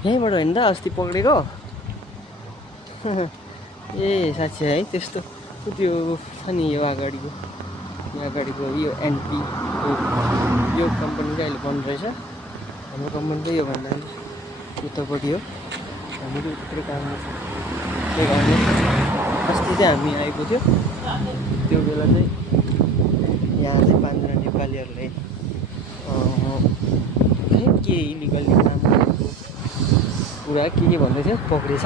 यहीँबाट होइन त अस्ति पक्रेको ए साँच्चै है त्यस्तो त्यो छ नि यो अगाडिको यो एन्ट्री यो कम्पनी चाहिँ अहिले बन्द रहेछ। हाम्रो कम्पनी चाहिँ योभन्दा उतापट्टि हो। हामीहरू उत्रै काममा छ त्यही कारणले अस्ति चाहिँ हामी आएको थियो। त्यो बेला चाहिँ यहाँ चाहिँ 5 जना नेपालीहरूले खै के इलिगल्ली काम गरेको कुरा के भन्दै थियो पक्रेछ।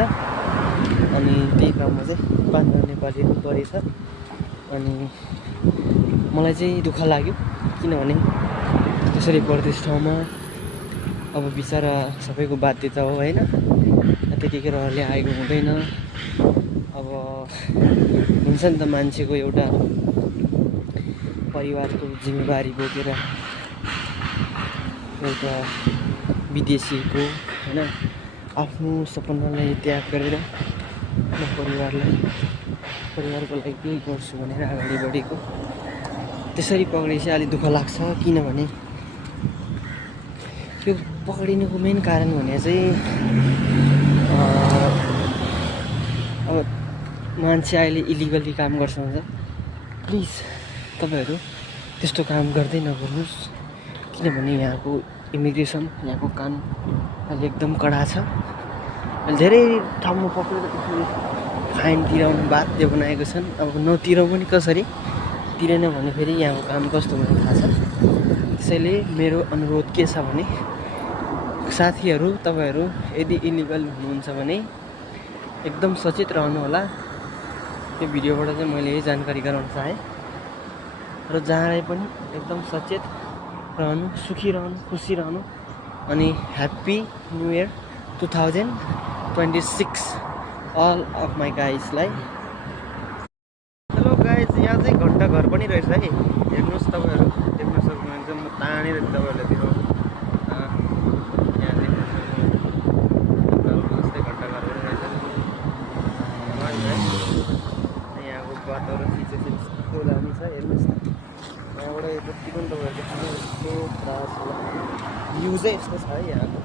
अनि त्यही काममा चाहिँ 5 जना नेपालीहरू परेछ। अनि मलाई चाहिँ दुःख लाग्यो किनभने त्यसरी परदेश ठाउँमा अब बिचरा सबैको बाध्यता हो होइन, त्यतिखेरहरूले आएको हुँदैन। अब हुन्छ नि त मान्छेको एउटा परिवारको जिम्मेवारी बोकेर एउटा विदेशीको होइन आफ्नो सपनालाई त्याग गरेर म परिवारको लागि केही गर्छु भनेर अगाडि बढेको। त्यसरी पक्रिएपछि अलिक दुःख लाग्छ किनभने यो पक्रिनुको मेन कारण भने चाहिँ अब मान्छे अहिले इलिगली काम गर्छ भने प्लिज तपाईँहरू त्यस्तो काम गर्दै नगर्नुहोस्। किनभने यहाँको इमिग्रेसन यहाँको कानुन अहिले एकदम कडा छ। धेरै ठाउँमा पक्रेर त्यसरी फाइन तिराउनु बाध्य बनाएको छन्। अब नतिराउँ पनि कसरी तिरेन भने फेरि यहाँको काम कस्तो हुने थाहा छ। त्यसैले मेरो अनुरोध के छ भने साथीहरू तपाईँहरू यदि इलिगल हुनुहुन्छ भने एकदम सचेत रहनु होला। यो भिडियोबाट चाहिँ मैले यही जानकारी गराउन चाहेँ र जहाँलाई पनि एकदम सचेत रहनु, सुखी रहनु, खुसी रहनु अनि happy new year 2026 all of my गाइजलाई। हेलो गाइज, यहाँ चाहिँ घन्टा घर पनि रहेछ है। हेर्नुहोस् तपाईँहरू देख्न सक्नुहुन्छ। म तानेर तपाईँहरूलाई देखाउँछु। यहाँ देख्न सक्नुहुन्छ जस्तै घन्टा घर पनि रहेछ। यहाँको वातावरण चिसो चाहिँ यस्तो दामी छ। हेर्नुहोस् न, यहाँबाट जति पनि तपाईँहरू देख्नु यस्तो त्रास होला। भ्यू चाहिँ यस्तो छ है यहाँको।